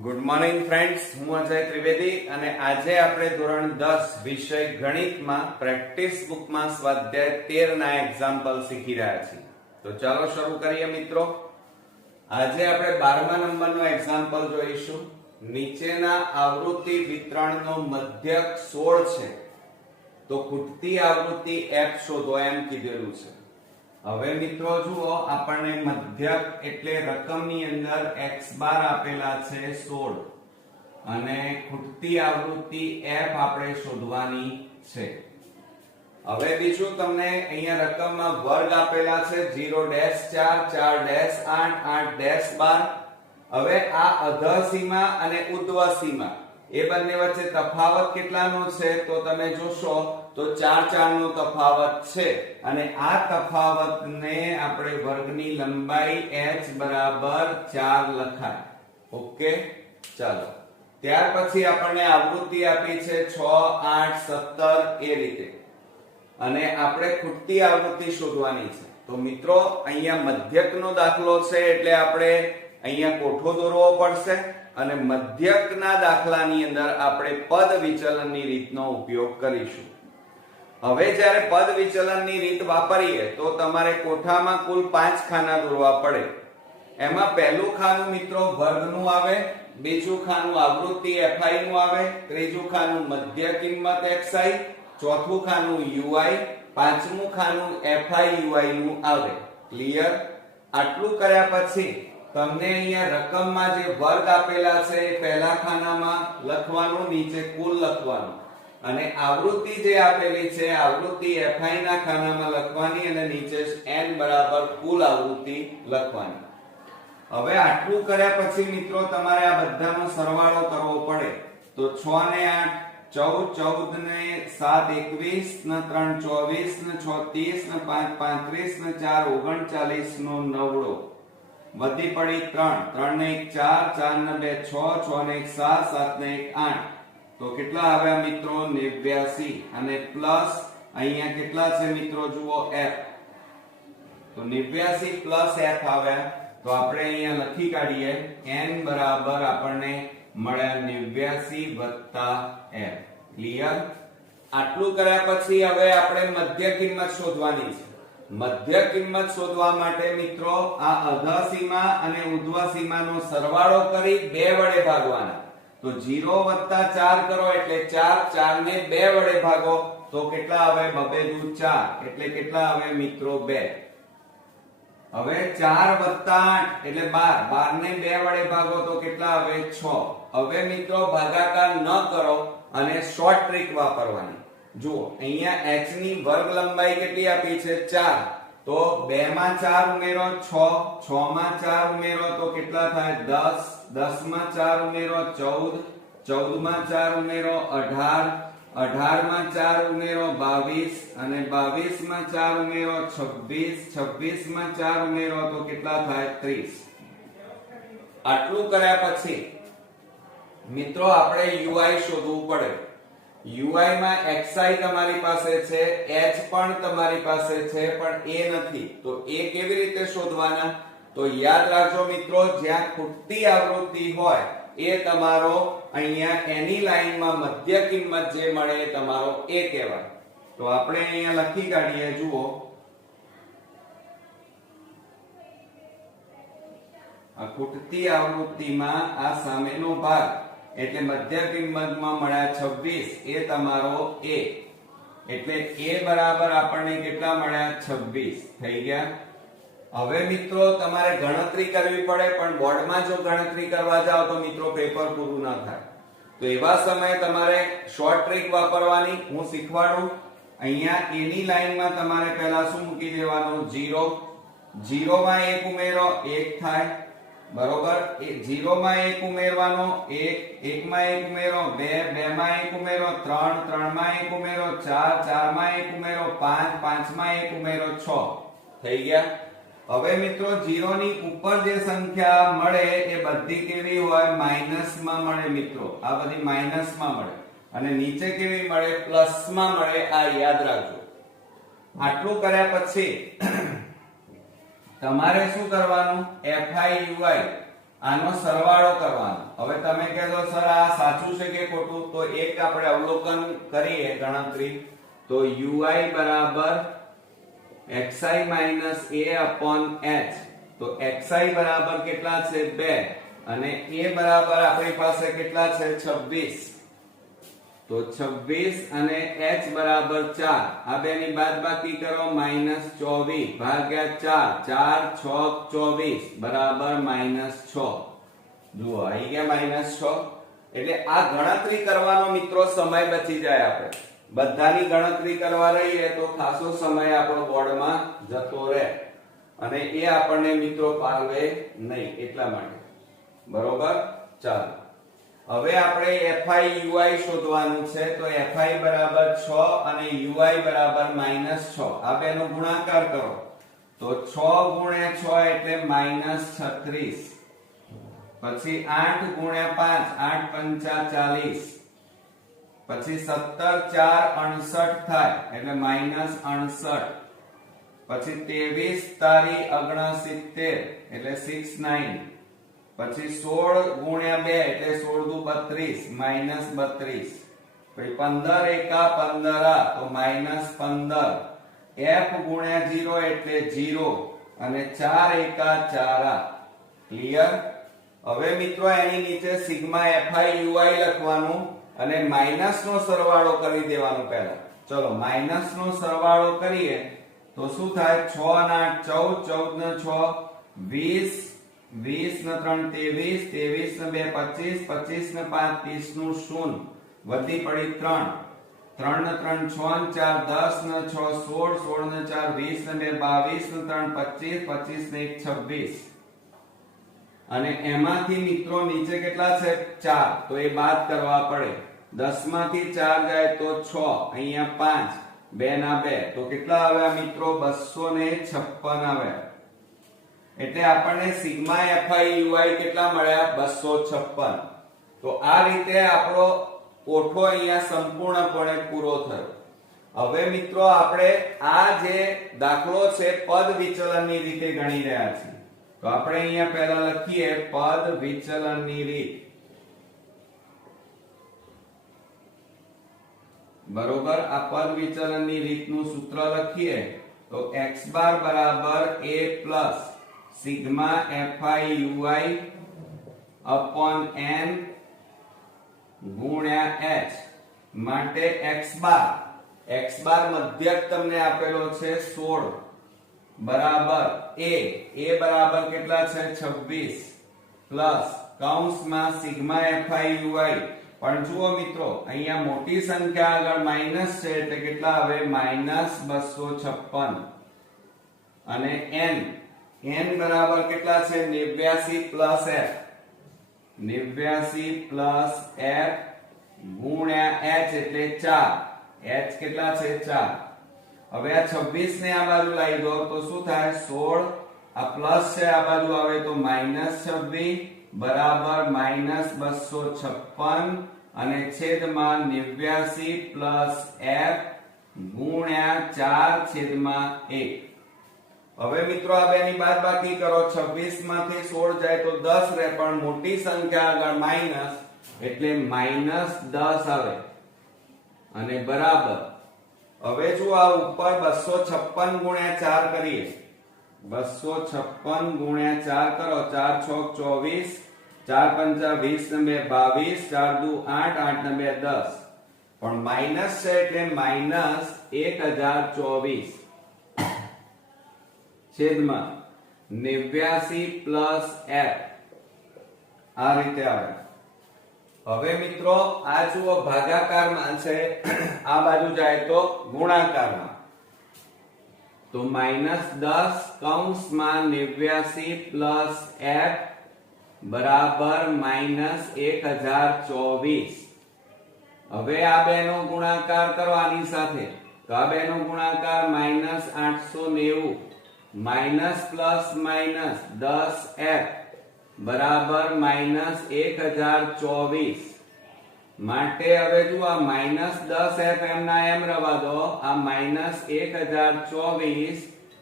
Good morning friends, હું અજય ત્રિવેદી અને આજે આપણે ધોરણ 10 વિષય ગણિતમાં પ્રેક્ટિસ બુકમાં સ્વાધ્યાય 13 ના એક્ઝામ્પલ શીખી રહ્યા છીએ. તો ચાલો શરૂ કરીએ મિત્રો. આજે આપણે 12મા નંબરનો એક્ઝામ્પલ જોઈશું. નીચેના આવૃત્તિ વિતરણનો મધ્યક 16 છે, તો ખૂટતી આવૃત્તિ f શોધો એમ કીધેલું છે. હવે મિત્રો જુઓ, આપણને મધ્યક એટલે રકમની અંદર x બાર આપેલા છે 16 અને ખૂટતી આવૃત્તિ f આપણે શોધવાની છે. હવે બીજું તમને અહીંયા રકમમાં વર્ગ આપેલા છે 0-4 4-8 8-12. હવે આ અધઃ સીમા અને ઉધ્વ સીમા એ બંને વચ્ચે તફાવત કેટલાનો છે તો તમે જોશો તો 4 નો તફાવત છે અને આ તફાવતને આપણે વર્ગની લંબાઈ h બરાબર 4 લખાય. ઓકે, ચાલો. ત્યાર પછી આપણને આવૃત્તિ આપી છે 6 8 17 એ રીતે અને આપણે ખૂટતી આવૃત્તિ શોધવાની છે. તો મિત્રો અહીંયા મધ્યકનો દાખલો છે એટલે આપણે અહીંયા કોઠો દોરવો પડશે અને મધ્યકના દાખલાની અંદર આપણે પદ વિચલનની રીતનો ઉપયોગ કરીશું. હવે જ્યારે પદ વિચલનની રીત વાપરીએ તો તમારે કોઠામાં કુલ 5 ખાના દોરવા પડે. એમાં પહેલું ખાનું મિત્રો વર્ગનું આવે, બીજું ખાનું આવૃત્તિ fi નું આવે, ત્રીજું ખાનું મધ્ય કિંમત xi, ચોથું ખાનું ui, પાંચમું ખાનું fi ui નું આવે. ક્લિયર? આટલું કર્યા પછી તમને અહીંયા રકમમાં જે વર્ગ આપેલા છે એ પહેલા ખાનામાં લખવાનું, નીચે કુલ લખવાનું અને આવૃત્તિ જે આપેલી છે આવૃત્તિ fi ના ખાનામાં લખવાની અને નીચે n બરાબર કુલ આવૃત્તિ લખવાની. હવે આટલું કર્યા પછી મિત્રો તમારે આ બધાનો સરવાળો કરવો પડે. તો 6 ને 8 14, 14 ને 7 21 ને 3 24 ને 6 30 ને 5 35 ને 4 39 નો નવડો વધી પડી 3 3 ને 1 4 4 ને 2 6 6 ને 1 7 7 ને 1 8. તો કેટલા આવ્યા મિત્રો? 89 અને પ્લસ અહીંયા કેટલા છે મિત્રો? જુઓ f. તો 89 પ્લસ f આવ્યા. તો આપણે અહીંયા લખી કાઢીએ n બરાબર આપણને મળ્યા 89 વત્તા f. ક્લિયર? આટલું કર્યા પછી હવે આપણે મધ્ય કિંમત શોધવાની છે. મધ્ય કિંમત શોધવા માટે મિત્રો આ અધઃ સીમા અને ઉધ્વ સીમાનો સરવાળો કરી 2 વડે ભાગવાના. તો 0 વત્તા 4 કરો એટલે 4 4 ને 2 વડે ભાગો તો કેટલા આવે? 2 દુ 4 એટલે કેટલા આવે મિત્રો? 2. હવે 4 વત્તા 8 એટલે 12 12 ને 2 વડે ભાગો તો કેટલા આવે? 6. હવે મિત્રો ભાગાકાર ન કરો અને શોર્ટ ટ્રીક વાપરવાની. જુઓ અહીંયા h ની વર્ગ લંબાઈ કેટલી આપી છે? 4. તો 2 માં 4 ઉમેરો 6, 6 માં 4 ઉમેરો તો કેટલા થાય? 10, 10 માં 4 ઉમેરો 14, 14 માં 4 ઉમેરો 18, 18 માં 4 ઉમેરો 22 અને 22 માં 4 ઉમેરો 26, 26 માં 4 ઉમેરો તો કેટલા થાય? 30. આટલું કર્યા પછી મિત્રો આપણે ui શોધવું પડે. ui માં xi તમારી પાસે છે, h પણ તમારી પાસે છે પણ a નથી. તો a કેવી રીતે શોધવાના? તો યાદ રાખજો મિત્રો, જ્યાં ખૂટતી આવૃત્તિ હોય એ તમારો અહીંયા એની લાઈનમાં મધ્ય કિંમત જે મળે એ તમારો a કહેવાય. તો આપણે અહીંયા લખી કાઢીએ. જુઓ આ ખૂટતી આવૃત્તિમાં આ સામેનો ભાગ એટલે મધ્ય કિંમતમાં મળ્યા 26 એ તમારો a. એટલે a બરાબર આપણને કેટલા મળ્યા? 26 થઈ ગયા. હવે મિત્રો તમારે ગણતરી કરવી પડે પણ બોર્ડમાં જો ગણતરી કરવા જાઓ તો મિત્રો પેપર પૂરું ન થાય. તો એવા સમયે તમારે શોર્ટ ટ્રીક વાપરવાની. હું શીખવાડું. અહીંયા a ની લાઈનમાં તમારે પહેલા શું મૂકી દેવાનું? 0. 0 માં 1 ઉમેરો 1 થાય. બરોબર? 0 માં 1 ઉમેરવાનો 1, 1 માં 1 ઉમેરો 2, 2 માં 1 ઉમેરો 3, 3 માં 1 ઉમેરો 4, 4 માં 1 ઉમેરો 5, 5 માં 1 ઉમેરો 6 થઈ ગયા. હવે મિત્રો 0 ની ઉપર જે સંખ્યા મળે એ બધી કેવી હોય? માઈનસ માં મળે મિત્રો. આ બધી માઈનસ માં મળે અને નીચે કેવી મળે? પ્લસ માં મળે. આ યાદ રાખજો. આટલું કર્યા પછી તમારે શું કરવાનું? fi ui આનો સરવાળો કરવાનો. હવે તમે કહેજો સર આ સાચું છે કે ખોટું? તો એક આપણે અવલોકન કરીએ ગણતરી. તો ui બરાબર xi minus a upon h. તો xi બરાબર કેટલા છે? 2 અને a બરાબર આપણી પાસે કેટલા છે? 26. તો 26 અને h બરાબર 4. આ બેની બાદબાકી કરો, -24 ભાગ્યા 4. 4 6 24 બરાબર -6. જુઓ આવી ગયા -6. એટલે આ ગણતરી કરવાનો મિત્રો સમય બચી જાય. આપણે બધાની ગણતરી કરવા રહીએ તો ખાસો સમય આપણો બોર્ડમાં જતો રહે અને એ આપણને મિત્રો ફાવે નહીં. એટલા માટે બરોબર. ચાલો હવે આપણે fi ui શોધવાનું છે. તો fi બરાબર 6 અને ui બરાબર -6. આ બેનો ગુણાકાર કરો. તો 6 ગુણ્યા 6 એટલે -36. પછી 8 ગુણ્યા 5 8 પંચા 40. પછી 17 4 68 થાય એટલે -68. પછી 23 તારી 69 એટલે 69. પછી 16 ગુણ્યા 2 એટલે 16 દુ 32 -32. પછી 15 એકા 15 તો -15. f ગુણ્યા 0 એટલે 0 અને 4 એકા 4. ક્લિયર? હવે મિત્રો એની નીચે સિગ્મા fi ui લખવાનું અને માઈનસ નો સરવાળો કરી દેવાનો પહેલા. ચલો માઈનસ નો સરવાળો કરીએ તો શું થાય? 6 અને 8 14, 14 ને 3 20, 20 ને 3 23, 23 ને 2 25, 25 ને 5 30 નું 0 વધી પડી 3, 3 ને 3 6 ને 4 10 ને 6 16, 16 ને 4 20 ને 2 22 ને 3 25, 25 ને 1 26. અને એમાંથી મિત્રો નીચે કેટલા છે? 4. તો એ બાદ કરવા પડે. 10 માંથી 4 જાય તો 6, અહીંયા 5, 2 ના 2 તો કેટલા આવ્યા મિત્રો? 256 આવ્યા. એટલે આપણને સિગ્મા fi ui કેટલા મળ્યા? 256. તો આ રીતે આપણો કોઠો અહીંયા સંપૂર્ણપણે પૂરો થયો. હવે મિત્રો આપણે આ જે દાખલો છે પદ વિચલનની રીતે ગણી રહ્યા છીએ. તો આપણે અહીંયા પહેલા લખીએ પદ વિચલનની રીત. બરોબર. આ પદ વિચલનની રીતનું સૂત્ર લખીએ તો x બાર બરાબર a plus sigma fi ui upon n ગુણ્યા h માટે x બાર મધ્યક તમને આપેલો છે 16 બરાબર a બરાબર કેટલા છે? 26 પ્લસ કૌંસમાં સિગ્મા fi ui. પણ જુઓ મિત્રો અહીંયા મોટી સંખ્યા આગળ માઈનસ છે એટલે કેટલા આવે? -256. અને n બરાબર કેટલા છે? 89 પ્લસ f. 89 પ્લસ f ગુણ્યા h એટલે 4. h કેટલા છે? 4. હવે આ 26 ને આ બાજુ લાવી દો તો શું થાય? 16. આ પ્લસ છે આ બાજુ આવે તો -26 બરાબર -256 અને છેદમાં 89 પ્લસ f ગુણ્યા 4 છેદમાં 1. હવે મિત્રો આ બેની બાદબાકી કરો. 26 માંથી 16 જાય તો 10 રહે પણ મોટી સંખ્યા આગળ માઈનસ એટલે -10 આવે અને બરાબર. હવે જો આ ઉપર 256 ગુણ્યા 4 કરીએ. 256 ગુણ્યા 4 કરો. 4 6 24, 4 5 20 ને 2 22, 4 દુ 8, 8 ને 2 10. પણ માઈનસ છે એટલે -1024 છેદમાં 89 પ્લસ f. આ રીતે આવે. હવે મિત્રો આ જુઓ ભાગાકારમાં છે, આ બાજુ જાય તો ગુણાકારમાં. તો -10 કૌંસમાં 89 પ્લસ f બરાબર -1024. હવે આ બેનો ગુણાકાર કરવાની સાથે તો આ બેનો ગુણાકાર -890 માઈનસ પ્લસ માઈનસ 10f બરાબર -1024. માટે હવે જો આ -10f એમના એમ રવા દો. આ -1024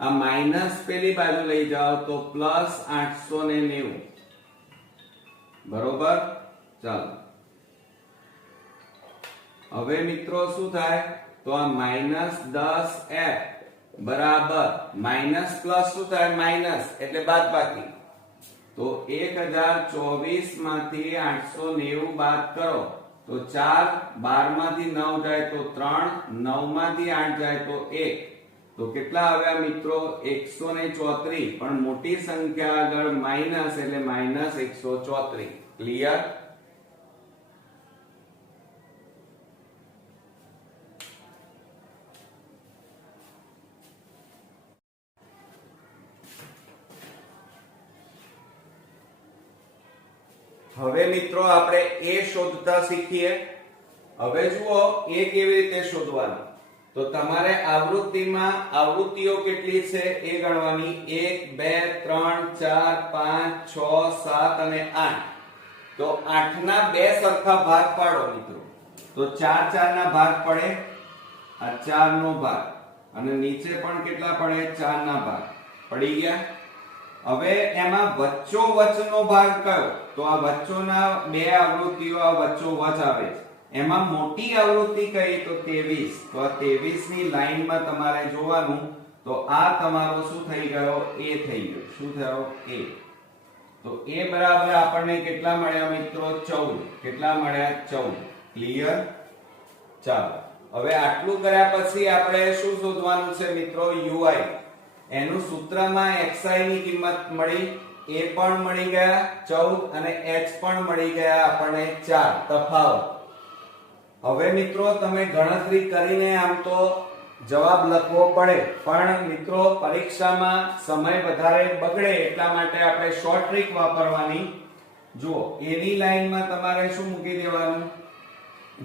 આ માઈનસ પેલી બાજુ લઈ જાઓ તો +890. બરોબર. ચાલો હવે મિત્રો શું થાય, તો આ -10f બરાબર માઇનસ પ્લસ શું થાય, માઇનસ એટલે બાદબાકી. તો 1024 માંથી 890 બાદ કરો તો 4, 12 માંથી 9 જાય તો 3, 9 માંથી 8 જાય તો 1. તો કેટલા આવ્યા મિત્રો, 134. પણ મોટી સંખ્યા આગળ માઇનસ એટલે -134. ક્લિયર? હવે મિત્રો આપણે એ શોધતા શીખીએ. હવે જુઓ એ કેવી રીતે શોધવાનું. તો તમારે આવૃત્તિમાં આવૃત્તિઓ કેટલી છે એ ગણવાની. 1 2 3 4 5 6 7 અને 8. તો 8 ના બે સરખા ભાગ પાડો મિત્રો. તો 4 4 ના ભાગ પડે, આ 4 નો ભાગ, અને નીચે પણ કેટલા પડે, 4 ના ભાગ પડી ગયા. હવે એમાં વચ્ચોવચનો ભાગ કયો, તો આ વચ્ચોના બે આવૃત્તિઓ આ વચ્ચોવચ આવે છે. એમાં મોટી આવૃત્તિ કઈ, તો 23. તો આ 23 ની લાઈનમાં તમારે જોવાનું. તો આ તમારો શું થઈ ગયો, a થઈ ગયો. શું થયો, a. તો a બરાબર આપણને કેટલા મળ્યા મિત્રો, 14. કેટલા મળ્યા, 14. ક્લિયર? ચાલો હવે આટલું કર્યા પછી આપણે શું શોધવાનું છે મિત્રો, ui. એનું સૂત્રમાં xi ની કિંમત મળી, a પણ મળી ગયા 14 અને h પણ મળી ગયા આપણને 4. તફાવત. હવે મિત્રો તમે ગણતરી કરીને આમ તો જવાબ લખવો પડે, પણ મિત્રો પરીક્ષામાં સમય વધારે બગડે એટલા માટે આપણે શોર્ટ ટ્રીક વાપરવાની. જુઓ a ની લાઈનમાં તમારે શું મૂકી દેવાનું,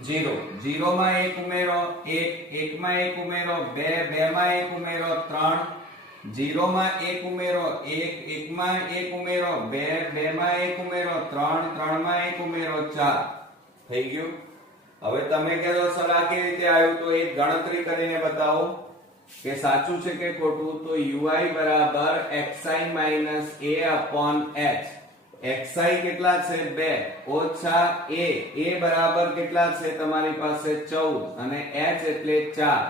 0. 0 માં 1 ઉમેરો, 1 1 માં 1 ઉમેરો, 2 2 માં 1 ઉમેરો, 3 0 માં 1 ઉમેરો, 1 1 માં 1 ઉમેરો, 2 2 માં 1 ઉમેરો, 3 3 માં 1 ઉમેરો, 4. થઈ ગયું? હવે તમે કહેજો સર આ કેવી રીતે આવ્યું, તો એક ગણતરી કરીને બતાવો કે સાચું છે કે ખોટું. તો ui બરાબર xi minus a upon h. xi કેટલા છે, 2 ઓછા a બરાબર કેટલા છે તમારી પાસે, 14 અને h એટલે 4.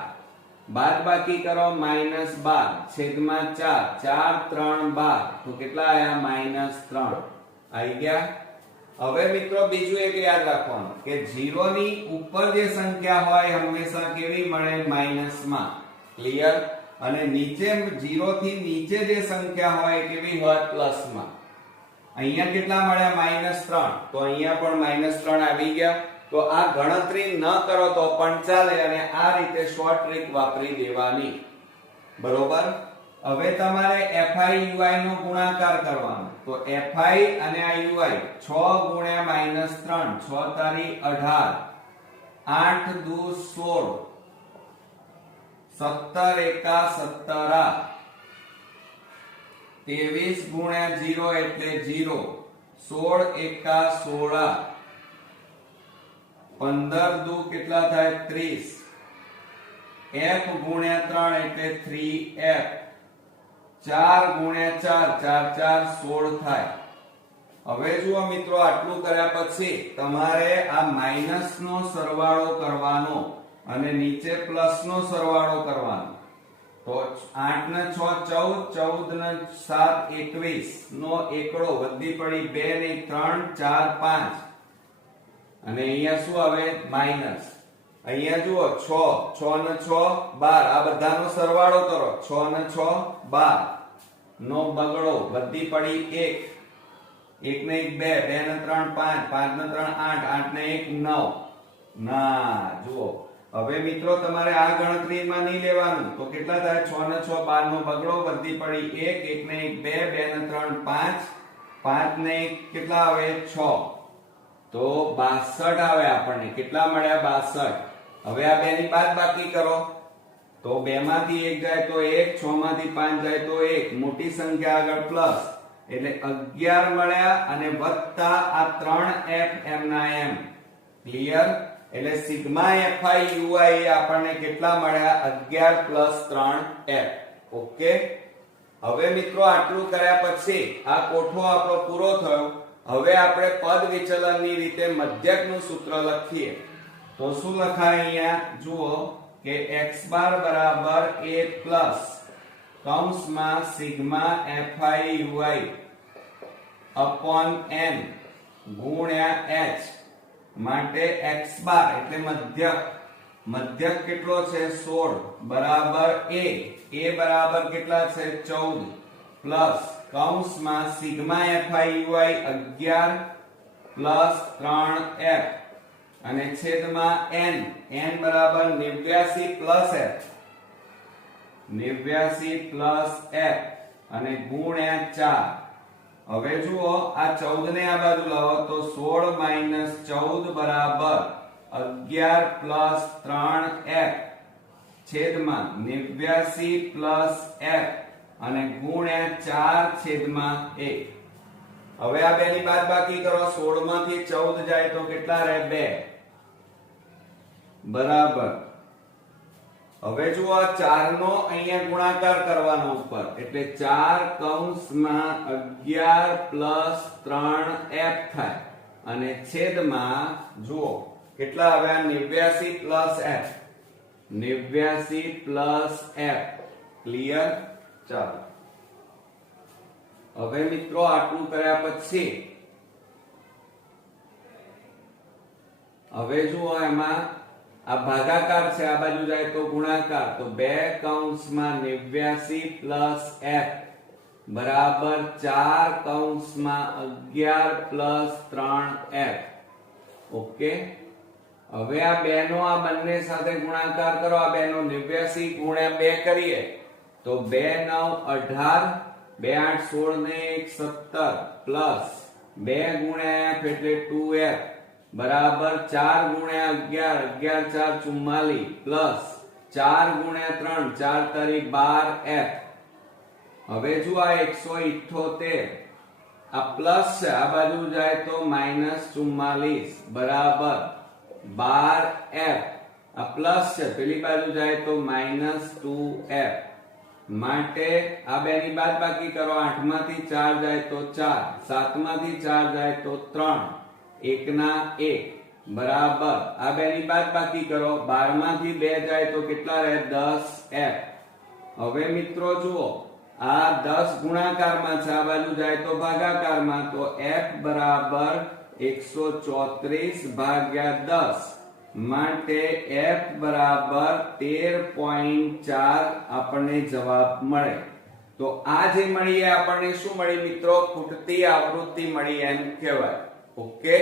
બાદબાકી કરો, -12 છેદમાં 4, 4 3 12. તો કેટલા આયા, -3 આવી ગયા. હવે મિત્રો બીજું એક યાદ રાખવાનું કે 0 ની ઉપર જે સંખ્યા હોય હંમેશા કેવી મળે, માઈનસમાં. ક્લિયર? અને નીચે 0 થી નીચે જે સંખ્યા હોય કેવી હોય, પ્લસમાં. અહીંયા કેટલા મળ્યા, -3. તો અહીંયા પણ -3 આવી ગયા. તો આ ગણતરી ન કરો તો પણ ચાલે, અને આ રીતે શોર્ટ ટ્રીક વાપરી દેવાની. બરોબર? હવે તમારે fi ui નો ગુણાકાર કરવાનો. તો fi અને આ ui 6 ગુણ્યા -3, 6 તારી 18, 8 દુ 16, 17 એકા 17, 23 ગુણ્યા 0 એટલે 0, 16 એકા 16, 15 દુ કેટલા થાય, 30, f ગુણ્યા 3 એટલે 3f, 4 ગુણ્યા 4 4 16 થાય. હવે જુઓ મિત્રો આટલું કર્યા પછી તમારે આ માઈનસ નો સરવાળો કરવાનો અને નીચે પ્લસ નો સરવાળો કરવાનો. તો 8 ને 6 14, 14 ને 7 21 નો એકડો વધી પડી 2 ને 3 4 5, અને અહીંયા શું આવે, માઈનસ. અહીંયા જુઓ 6 6 ને 6 12, આ બધાનો સરવાળો કરો. 6 ને 6 12 નો બગડો વધી પડી 1, 1 ને 1 2, 2 ને 3 5, 5 ને 3 8, 8 ને 1 9. ના જુઓ હવે મિત્રો તમારે આ ગણતરીમાં નહીં લેવાનું. તો કેટલા થાય, 6 ને 6 12 નો બગડો વધી પડી 1, 1 ને 1 2, 2 ને 3 5, 5 ને 1 કેટલા આવે, 6. તો 62 આવે આપણને. કેટલા મળ્યા, 62. હવે આ બે ની બાદબાકી કરો. તો 2 માંથી 1 જાય તો 1, 6 માંથી 5 જાય તો 1, મોટી સંખ્યા આગળ પ્લસ એટલે 11 મળ્યા, અને વત્તા આ 3f m ના m. ક્લિયર? એટલે સિગ્મા fi ui આપણને કેટલા મળ્યા, 11 પ્લસ 3f. ઓકે? હવે મિત્રો આટલું કર્યા પછી આ કોઠો આપણો પૂરો થયો. હવે આપણે પદ વિચલનની રીતે મધ્યકનું સૂત્ર લખીએ તો શું લખાય અહીંયા જુઓ કે x બાર બરાબર a પ્લસ કૌંસમાં sigma fi ui upon n ગુણ્યા h માટે x બાર એટલે મધ્યક કેટલો છે 16 બરાબર a બરાબર કેટલા છે 14 પ્લસ કૌંસમાં sigma fi ui 11 plus 3f અને છેદમાં n બરાબર 89 પ્લસ f અને ગુણ્યા 4 હવે જુઓ આ 14 ને આ બાજુ લાવો તો 16 માઈનસ 14 બરાબર 11 પ્લસ 3f છેદમાં 89 પ્લસ f અને ગુણ્યા 4 છેદમાં 1 હવે આ બેની બાદબાકી કરો 16 માંથી 14 જાય તો કેટલા રહે 2 બરાબર હવે જુઓ આ 4 નો અહીંયા ગુણાકાર કરવાનો ઉપર એટલે 4 કૌંસમાં 11 પ્લસ 3f થાય અને છેદમાં જુઓ કેટલા હવે 89 plus f 89 plus f clear ચાલો હવે મિત્રો આટલું કર્યા પછી હવે જુઓ એમાં આ ભાગાકાર છે આ બાજુ જાય તો ગુણાકાર તો 2 કૌંસમાં 89 પ્લસ f બરાબર 4 કૌંસમાં 11 પ્લસ 3f ઓકે હવે આ બે નો આ બંને સાથે ગુણાકાર કરો આ બે નો 89 ગુણ્યા 2 કરીએ તો 2 9 18 2 8 16 ને 1 17 પ્લસ 2 ગુણ્યા f એટલે 2f બરાબર 4 ગુણ્યા 11 11 4 44 પ્લસ 4 ગુણ્યા 3 4 તારી 12f હવે જો આ 178 આ પ્લસ છે આ બાજુ જાય તો -44 બરાબર 12f આ પ્લસ છે પેલી બાજુ જાય તો -2f માટે આ બેની બાદબાકી કરો 8 માંથી 4 જાય તો 4 7 માંથી 4 જાય તો 3 1 ના 1 બરાબર આ બેની બાદબાકી કરો 12 માંથી 2 જાય તો કેટલા રહે 10f હવે મિત્રો જુઓ આ 10 ગુણાકારમાં છે આ બાજુ જાય તો ભાગાકારમાં તો f બરાબર 134 ભાગ્યા 10 માટે f બરાબર 13.4 આપણને જવાબ મળે તો આ જે મળી આપણને શું મળી મિત્રો ખૂટતી આવૃત્તિ મળી એમ કહેવાય ઓકે